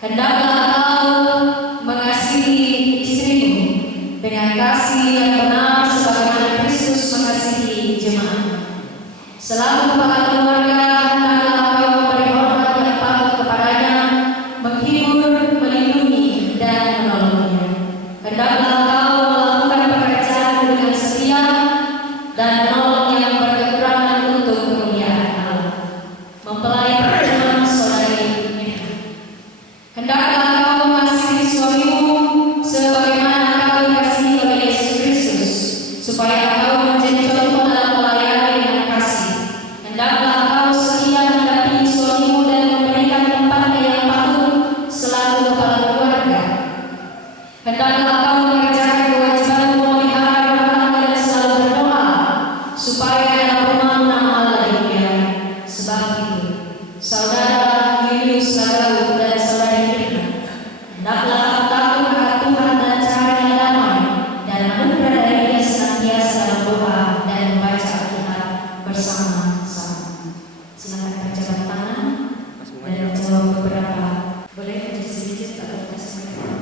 Hendaklah kau mengasihi istrimu dengan kasih yang benar sebagaimana Kristus mengasihi jemaat. Selaku kepala keluarga, hendaklah kau memberi hormat yang patut kepadanya, menghibur, melindungi, dan menolongnya. Hendaklah kau melakukan pekerjaan dengan setia dan menolong yang berkekurangan untuk kemuliaan Allah. Mempelai perempuan saudari Mirna. Hendaklah kau mengasihi suamimu sebagaimana kau dikasihi oleh Yesus Kristus, supaya kau menjadi contoh dalam melayani dengan kasih. Hendaklah kau setia mendampingi suamimu dan memberikan tempatnya yang patut selaku kepala keluarga. Hendaklah kau mengerjakan kewajibanmu memelihara rumah tangga dan selalu berdoa supaya dalam rumah nama Allah dimuliakan. Sebab itu, saudara Julius Lagaru dan saudari Mirna, hendaklah kamu takut akan Tuhan dan caranya damai, dan anugerah dari Dia senantiasa dalam doa dan membaca Alkitab bersama-sama. Silakan berjabat tangan dan menjawab beberapa. Boleh menjadi sedikit atau kasih mereka.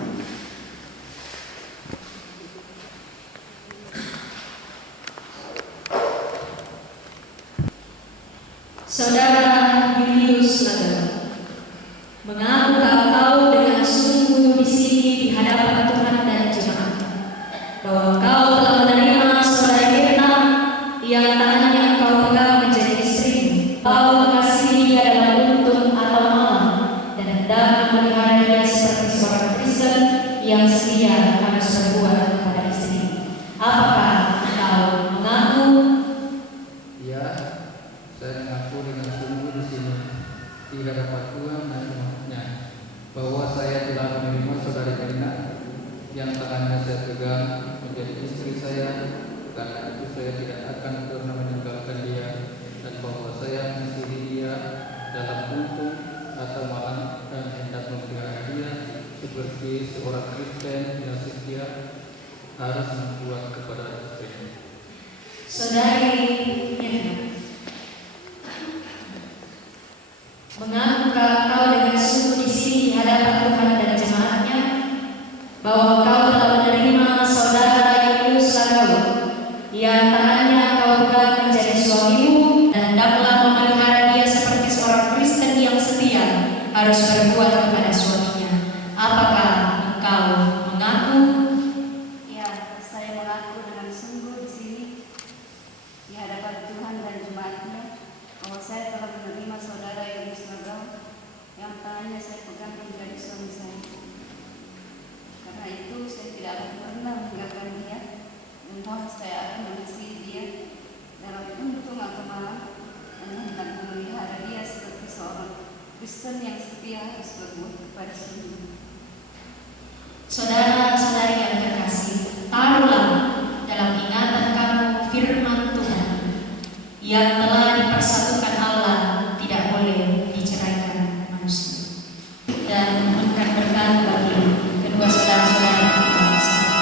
Saudara Julius Lagaru, mengakukah kau dengan sungguh di sini di hadapan Tuhan dan jemaat bahwa kau telah menerima saudari Mirna yang tangannya kau pegang menjadi istrimu, kau mengasihi dia dalam untung atau malam, dan hendak memelihara dia seperti seorang Kristen yang setia harus berbuat kepada istrimu? Apakah kau mengaku? Ya, saya mengaku dengan sungguh di sini di hadapan Tuhan dan umatnya bahwa saya telah menerima saudari Mirna yang tangannya saya pegang menjadi istri saya. Karena itu saya tidak akan pernah meninggalkan dia, dan bahwa saya mengasihi dia dalam untung atau malam, dan hendak memelihara dia seperti seorang Kristen yang setia harus membuat kepada istrinya. Saudari Mirna, mengakukah kau dengan sungguh di sini di hadapan Tuhan dan jemaatnya bahwa kau telah menerima saudara Julius Lagaru yang tangannya kau pegang menjadi suamimu, dan hendaklah memelihara dia seperti seorang Kristen yang setia harus berbuat kepada suaminya? Apakah engkau mengaku? Ya, saya mengaku dengan sungguh di sini di hadapan Tuhan dan jemaatnya bahwa saya telah menerima saudara Julius Lagaru yang tangannya saya pegang menjadi suami saya. Karena itu saya tidak akan pernah meninggalkan dia, dan bahwa saya akan mengasihi dia dalam untung atau malam, dan hendak memelihara dia seperti seorang Kristen yang setia harus berbuat kepada suaminya. Saudara-saudari yang terkasih, taruhlah dalam ingatan kamu firman Tuhan yang telah dipersatukan Allah tidak boleh diceraikan manusia, dan memohonkan berkat bagi kedua saudara-saudara kita sekalian.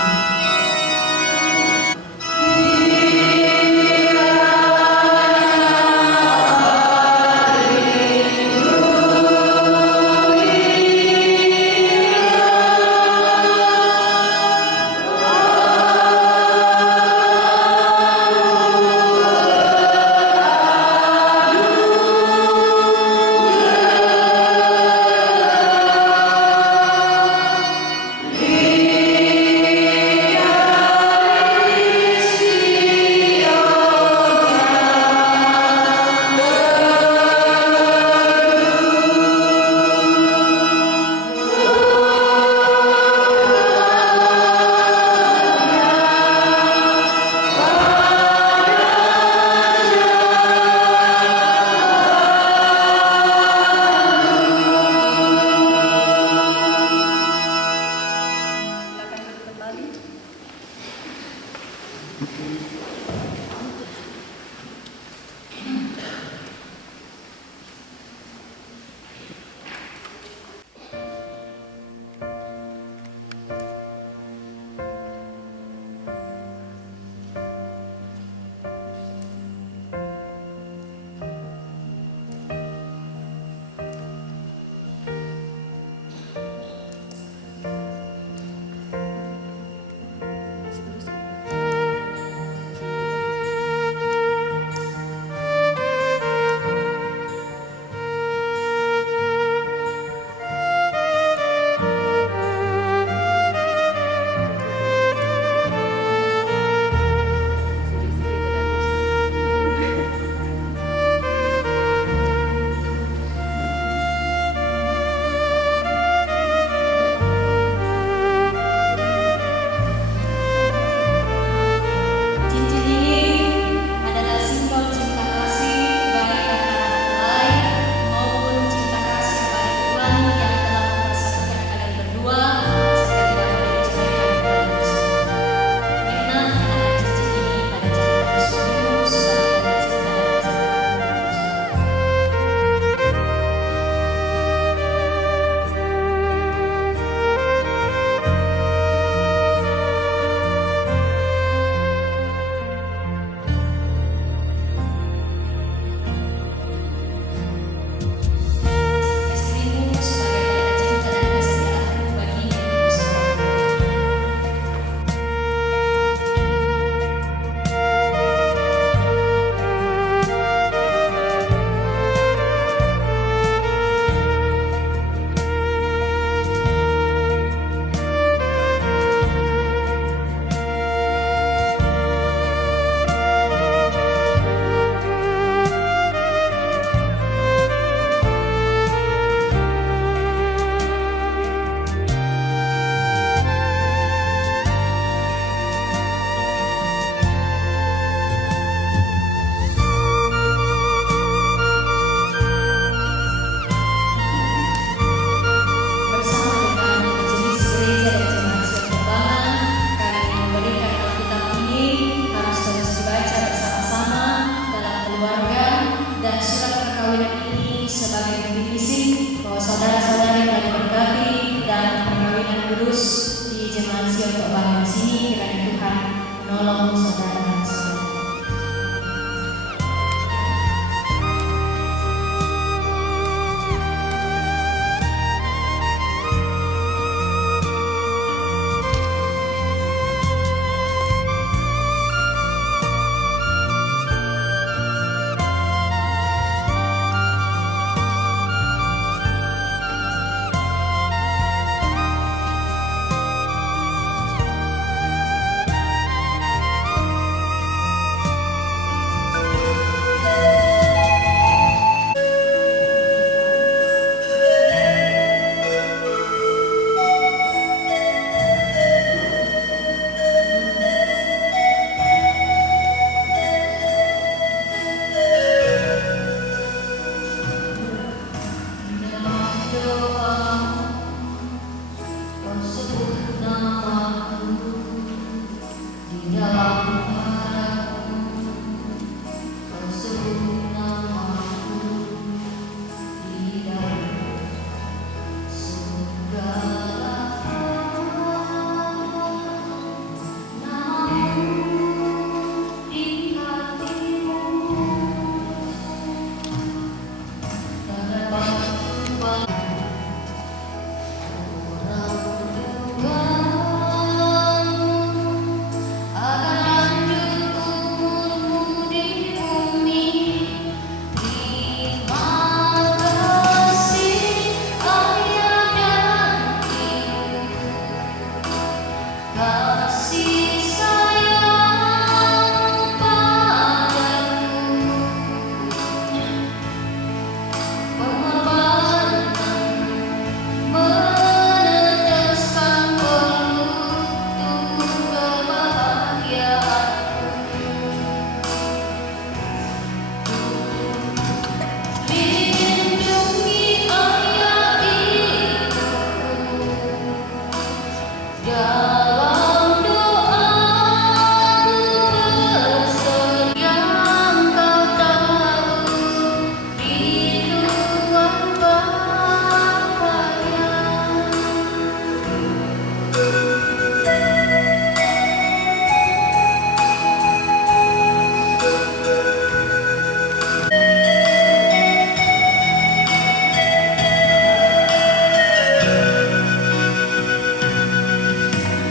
menolong saudara-saudara.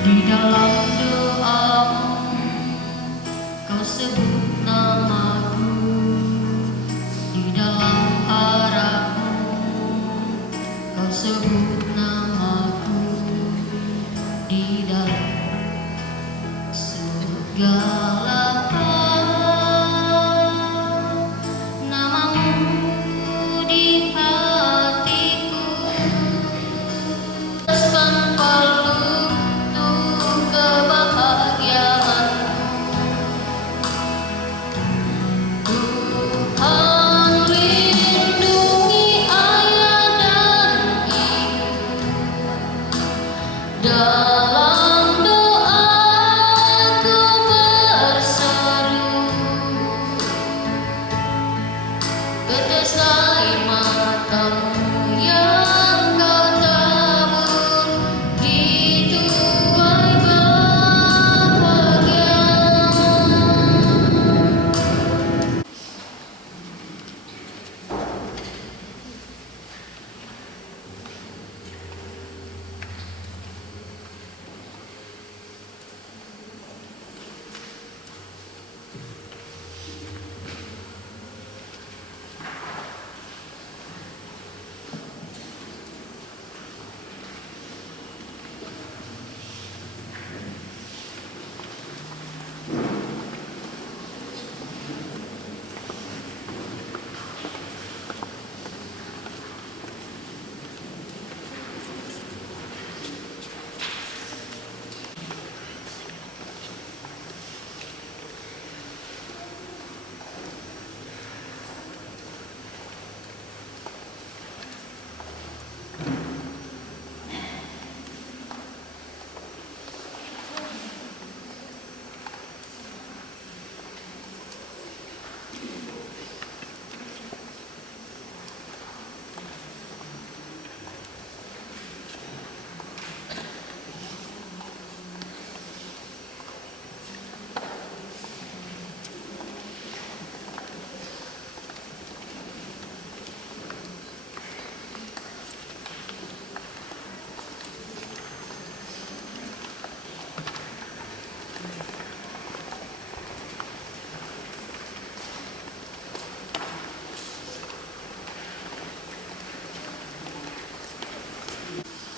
Di dalam doamu kau sebut namaku, di dalam harapmu kau sebut namaku, di dalam segala hal namamu di hatiku. Tanpa kebahagiaan Tuhan lindungi ayah dan ibu,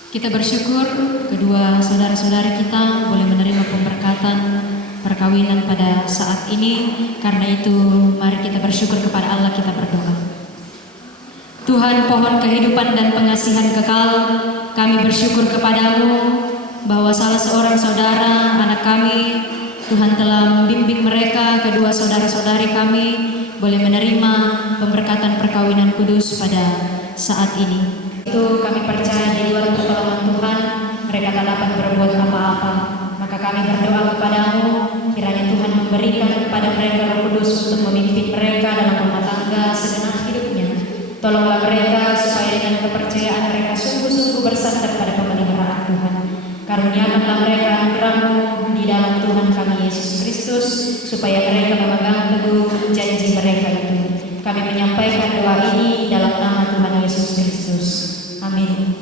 Kita bersyukur kedua saudara-saudara kita boleh menerima pemberkatan perkawinan pada saat ini. Karena itu mari kita bersyukur kepada Allah, kita berdoa. Tuhan pohon kehidupan dan pengasihan kekal, kami bersyukur kepadamu bahwa salah seorang saudara anak kami, Tuhan telah membimbing mereka, kedua saudara-saudari kami boleh menerima pemberkatan perkawinan kudus pada saat ini. Itu kami percaya di luar pertolongan Tuhan mereka tak dapat berbuat apa-apa. Maka kami berdoa kepadamu, kiranya Tuhan memberikan kepada mereka Roh Kudus untuk memimpin mereka dalam rumah tangga segenap hidupnya. Tolonglah mereka supaya dengan kepercayaan mereka sungguh-sungguh bersandar pada pemeliharaan Tuhan. Karuniakanlah mereka anugerah-Mu di dalam Tuhan kami Yesus Kristus, supaya mereka memegang teguh janji mereka itu. Kami menyampaikan doa ini dalam nama Tuhan Yesus Kristus. Amin.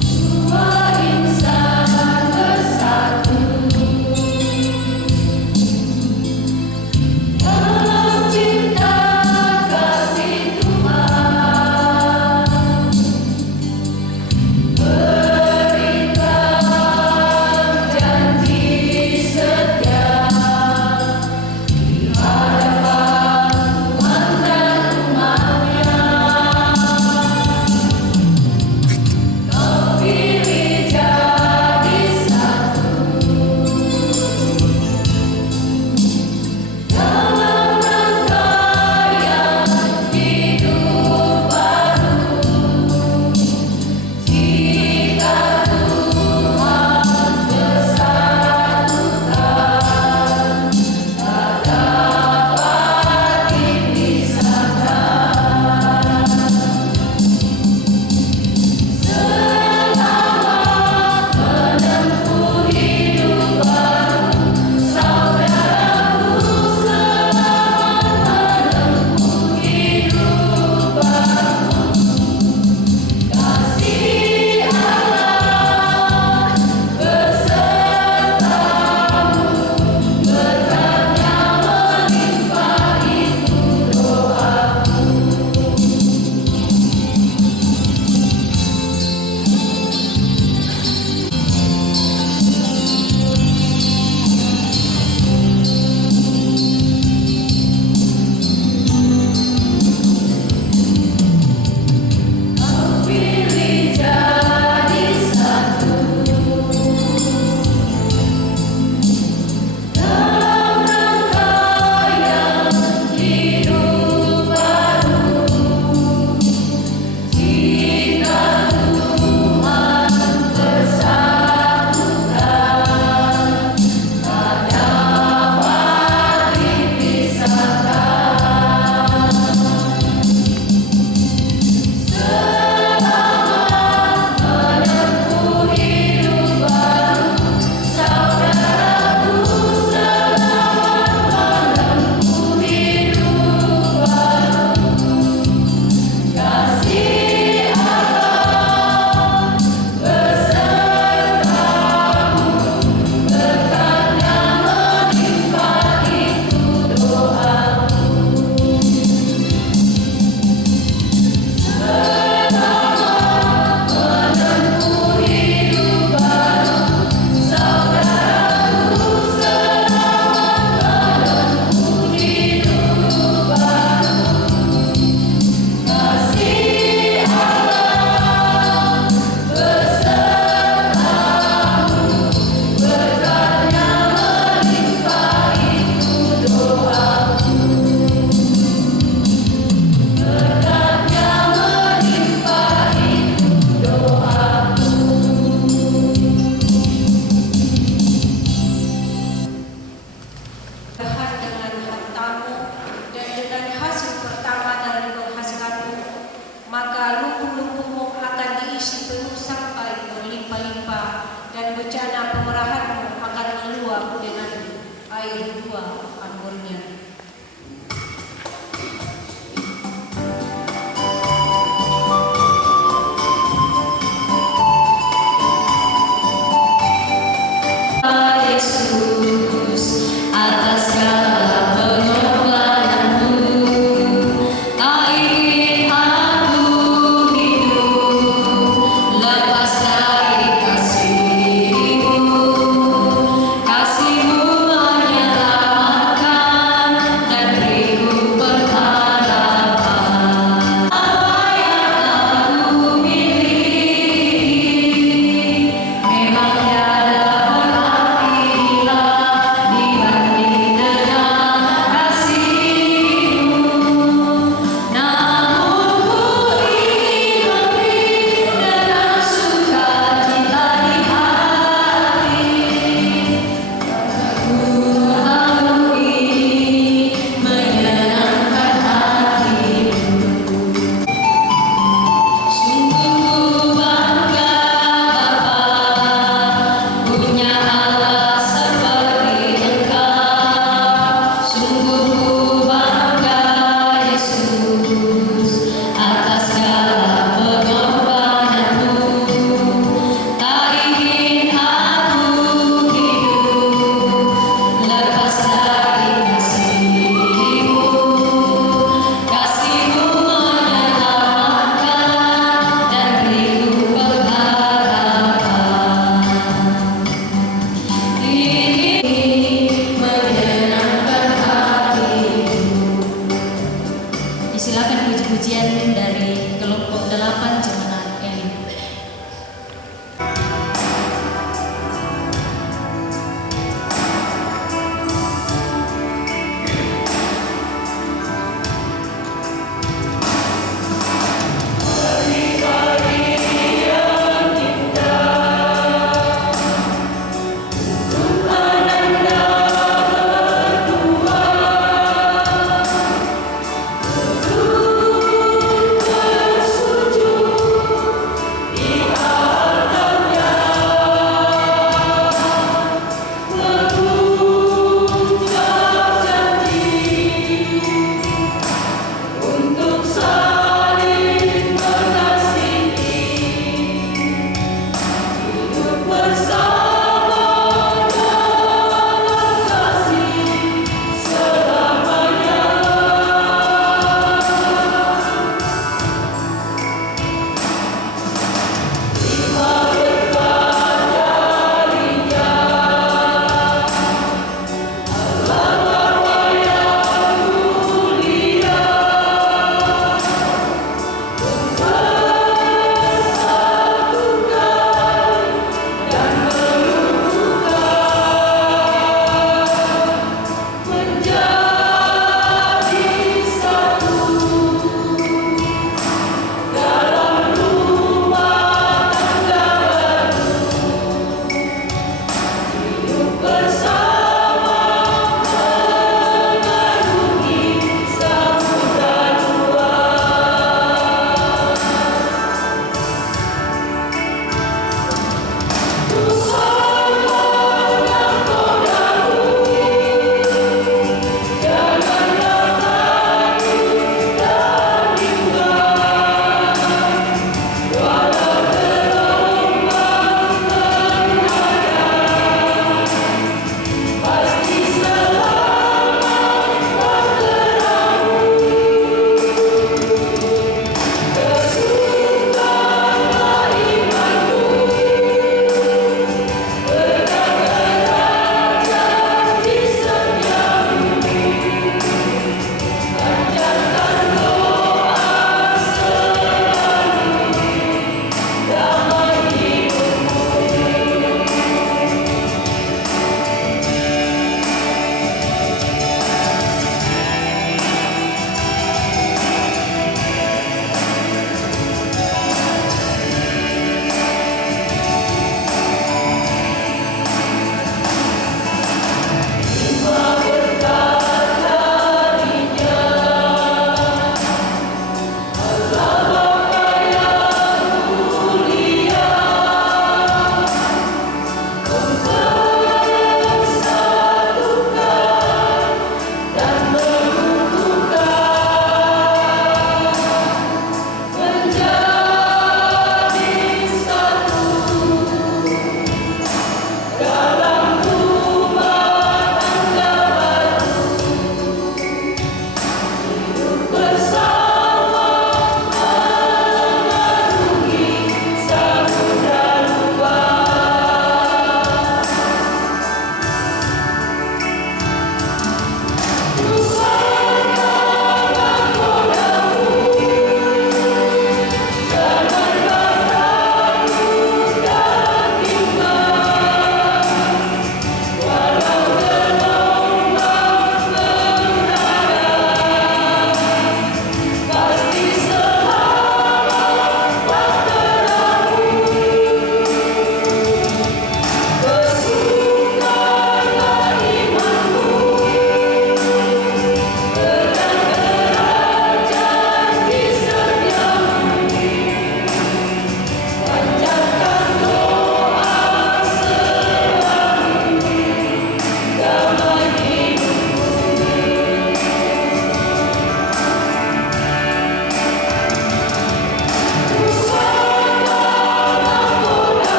Dua insan bersatu.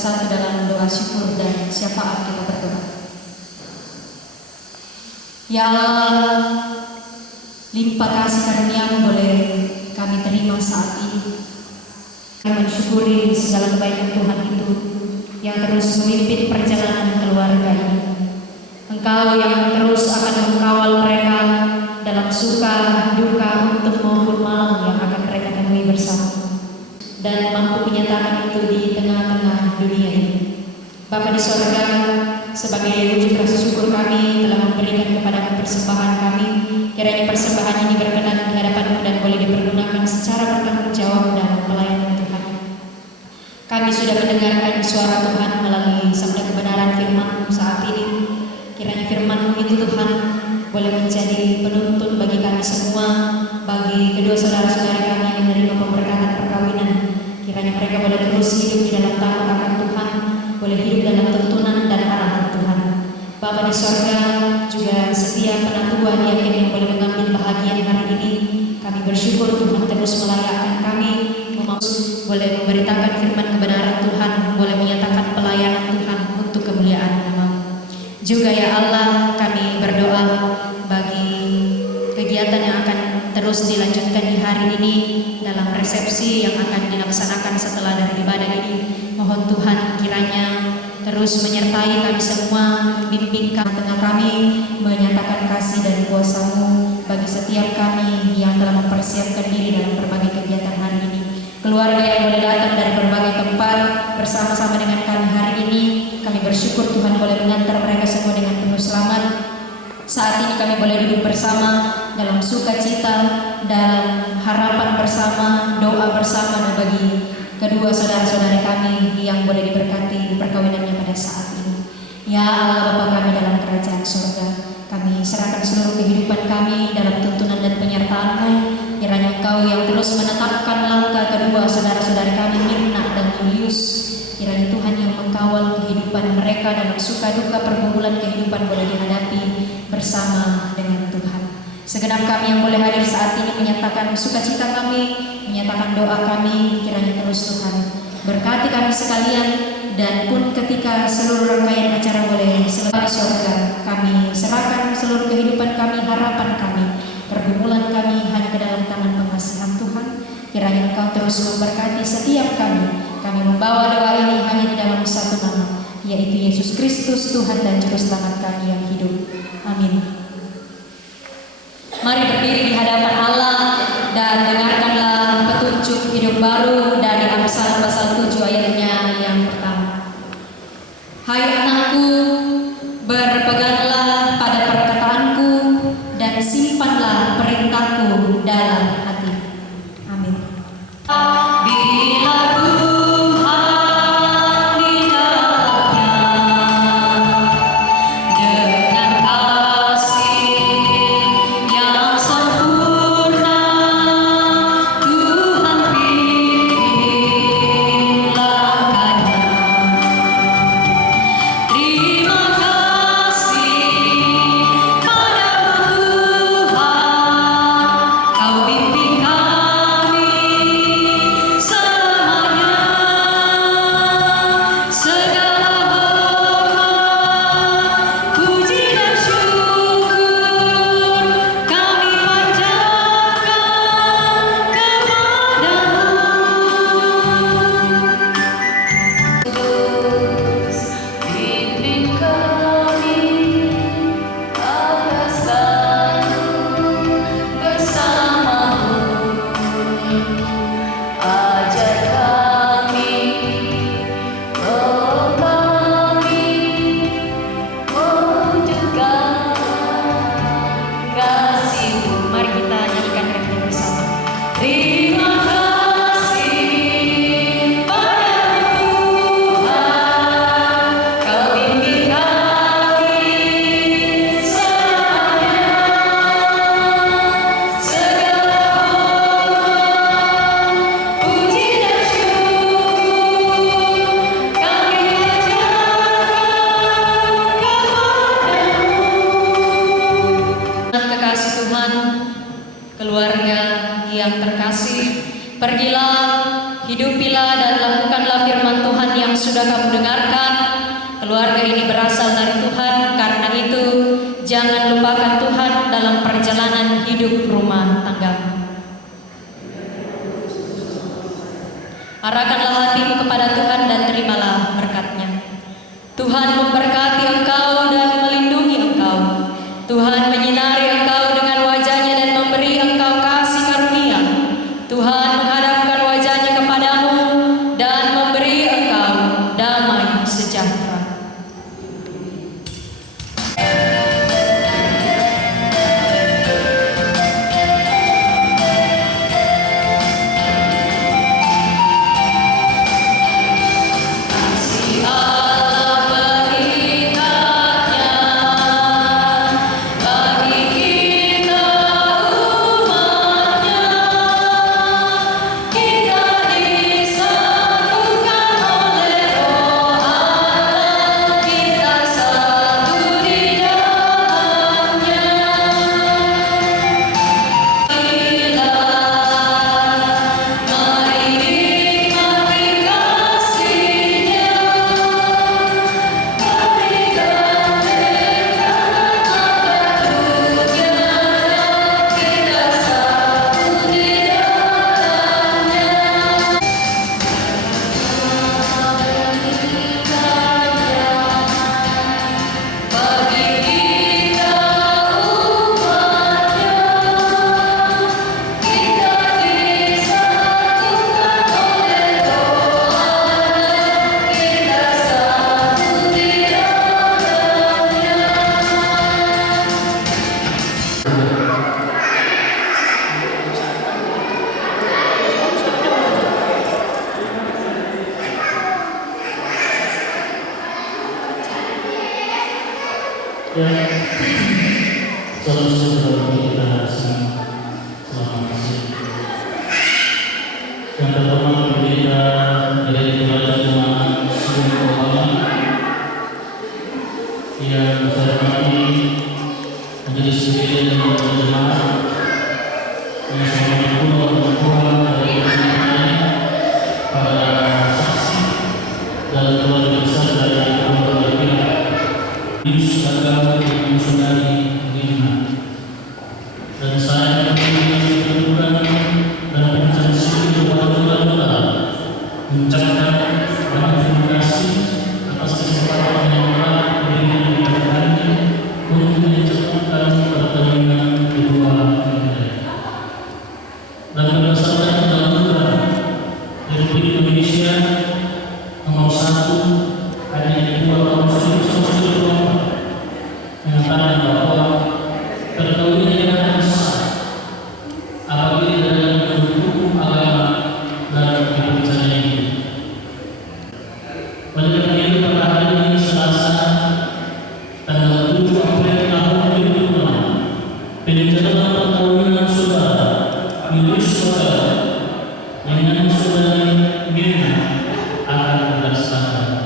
bersatu dalam doa syukur dan syafaat kita berdoa. Ya Allah, limpah kasih karunia-Mu boleh kami terima saat ini. Kami mensyukuri segala kebaikan Tuhan itu yang terus memimpin perjalanan keluarga ini. Engkau yang terus akan mengawal mereka dalam suka duka untuk maupun malam yang akan mereka temui bersama, dan mampu menyatakan itu di tengah-tengah dunia ini. Bapa di sorga, sebagai wujud rasa syukur kami telah memberikan kepada persembahan kami, kiranya persembahan ini berkenan di hadapan-Mu dan boleh dipergunakan secara bertanggung jawab dalam pelayanan Tuhan. Kami sudah mendengarkan suara Tuhan melalui sabda kebenaran firman-Mu saat ini. Kiranya firman-Mu itu Tuhan boleh menjadi penuntun bagi kami semua, bagi kedua saudara-saudari kami yang menerima pemberkatan perkawinan. Kiranya mereka boleh terus hidup di dalam takut akan Tuhan, boleh hidup dalam tuntunan dan arahan Tuhan. Bapa di sorga, juga setiap penatua yang boleh mengambil bahagian hari ini, kami bersyukur Tuhan terus melayakkan kami, boleh memberitakan firman kebenaran Tuhan, boleh menyatakan pelayanan Tuhan untuk kemuliaan nama-Mu. Juga ya Allah, kami berdoa bagi kegiatan yang akan terus dilanjutkan di hari ini dalam resepsi yang akan dilaksanakan setelah dari ibadah ini. Mohon Tuhan kiranya terus menyertai kami semua, bimbing kami tengah kami, menyatakan kasih dan kuasa-Mu bagi setiap kami yang telah mempersiapkan diri dalam berbagai kegiatan hari ini. Keluarga yang boleh datang dari berbagai tempat bersama-sama dengan kami hari ini, kami bersyukur Tuhan boleh mengantar mereka semua dengan penuh selamat. Saat ini kami boleh duduk bersama dalam sukacita, dalam harapan bersama, doa bersama, dan bagi kedua saudara-saudari kami yang boleh diberkati perkawinannya pada saat ini. Ya Allah Bapa kami dalam kerajaan surga, kami serahkan seluruh kehidupan kami dalam tuntunan dan penyertaan-Mu. Kiranya Engkau yang terus menetapkan langkah kedua saudara-saudari kami Mirna dan Julius. Kiranya Tuhan yang mengkawal kehidupan mereka dalam suka duka pergumulan kehidupan boleh dihadapi bersama dengan Tuhan. Segenap kami yang boleh hadir saat ini menyatakan sukacita kami, menyatakan doa kami, kiranya terus Tuhan berkati kami sekalian, dan pun ketika seluruh rangkaian acara boleh selesai di surga, kami serahkan seluruh kehidupan kami, harapan kami, pergumulan kami hanya ke dalam tangan pengasihan Tuhan. Kiranya Engkau terus memberkati setiap kami. Kami membawa doa ini hanya di dalam satu nama, yaitu Yesus Kristus Tuhan dan Juru Selamat kami yang hidup. Amin. Mari berdiri di hadapan Allah dan dengarkanlah petunjuk hidup baru dari Amsal pasal 7 ayatnya yang pertama. Hai anakku, berpeganglah pada perkataanku dan simpanlah perintahku dalam hati. Amin. Bila Tuhan di dalamnya dengan kasih yang sempurna, Tuhan pimpin langkahnya. Terima kasih padamu Tuhan, Kau bimbing kami selamanya. Segala hormat, puji dan syukur kami panjatkan kepadamu. Bimbing kami agar selalu bersama-Mu. Ajar kami, kami wujudkan kasih-Mu. Mari kita nyanyikan refrain bersama. Terima kasih padamu Tuhan, Kau bimbing kami selamanya. Segala hormat, puji dan syukur kami panjatkan kepadamu. Kekasih Tuhan, keluarga yang terkasih, pergilah, hidupilah dan lakukanlah firman Tuhan yang sudah kamu dengarkan, keluarga ini berasal dari Tuhan. Karena itu, jangan lupakan Tuhan dalam perjalanan hidup rumah tanggamu. Arahkanlah hatimu kepada Tuhan dan terimalah berkat-Nya. Tuhan memberkati engkau dan melindungi engkau. Tuhan menyinari engkau dengan wajah-Nya dan memberi engkau kasih karunia. Tuhan menghadapkan wajah-Nya kepadamu dan memberi engkau damai sejahtera. Saudara-saudara kita semua, selamat siang. Yang terhormat pendeta dari Gereja Jemaat Sungguh Obama, yang saya hormati menjadi sekjen dan jemaat, yang saya hormati pula orang-orang dari jemaat, para saksi dan keluarga besar dari keluarga kita, saudara dan saudari Rina, dan saya berkenan dan berjanji kepada saudara mengucapkan banyak terima kasih atas kesempatan yang telah diberikan kepada kami untuk menciptakan pertandingan kedua negara. Dan berdasarkan undang-undang Republik Indonesia nomor 1 ayat 2 tahun 1994 mengatakan bahwa perkawinan yang sah apabila dalam hukum agama dan dipercayai. Oleh karena itu pada hari ini Selasa tanggal 7 April tahun 2006, perencanaan perkawinan saudara milik saudara dengan saudari Mirna akan dilaksanakan.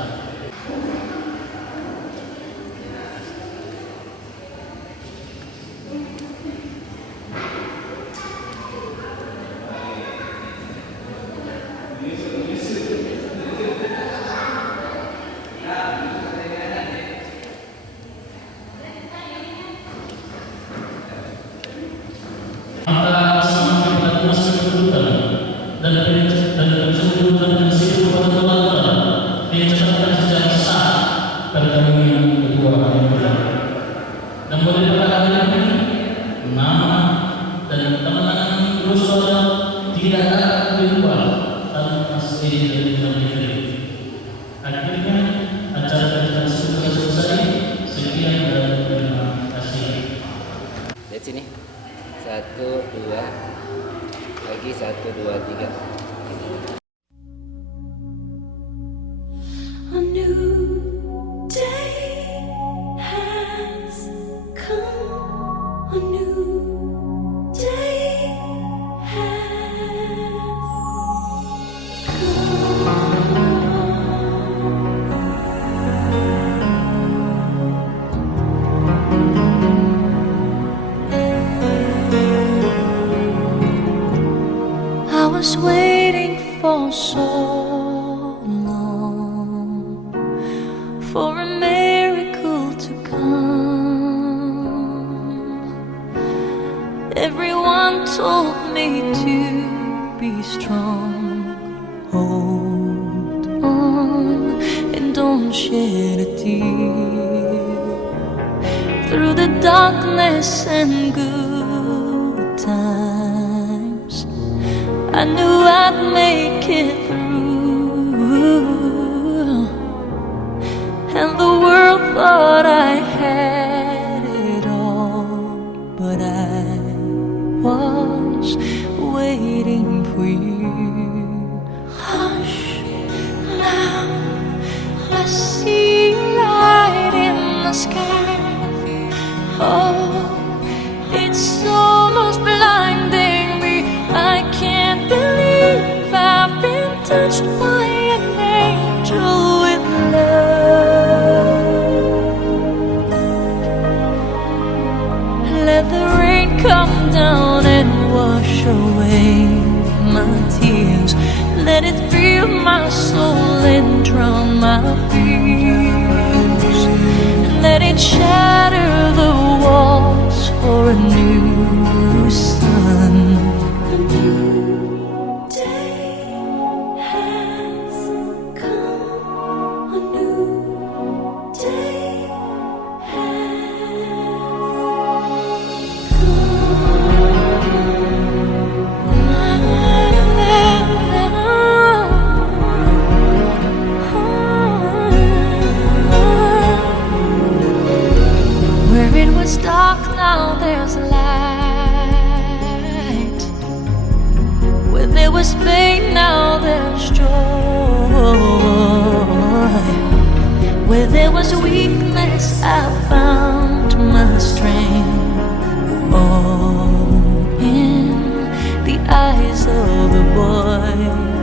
Maka semakin berlaku kedudukan dan kedudukan dan situ pada keluarga dicatatkan secara sah perkawinan kedua negara. Dan mulai pada hari ini nama dan teman-teman saudara tidak dapat berubah tanpa seizin dari negeri. Akhirnya acara kita sudah selesai. Sekian dan terima kasih. Lihat sini. 1, 2, lagi 1, 2, 3. A new day has come. A new day has I was waiting for so long. told me to be strong. Hold on and don't shed a tear. Through the darkness and good times, I knew I'd make it through. And the world thought I had it all, but I was waiting for you. Hush, now I see light in the sky. Oh, it's almost blinding me. I can't believe I've been touched by an angel with love. Let the rain come down and wash away my tears. Let it fill my soul and drown my fears. Let it shatter the walls for a new sun. A new day has come. A new day has Where it was dark, now there's light. Where there was pain, now there's joy. Where there was weakness, I found my strength. All in the eyes of a boy.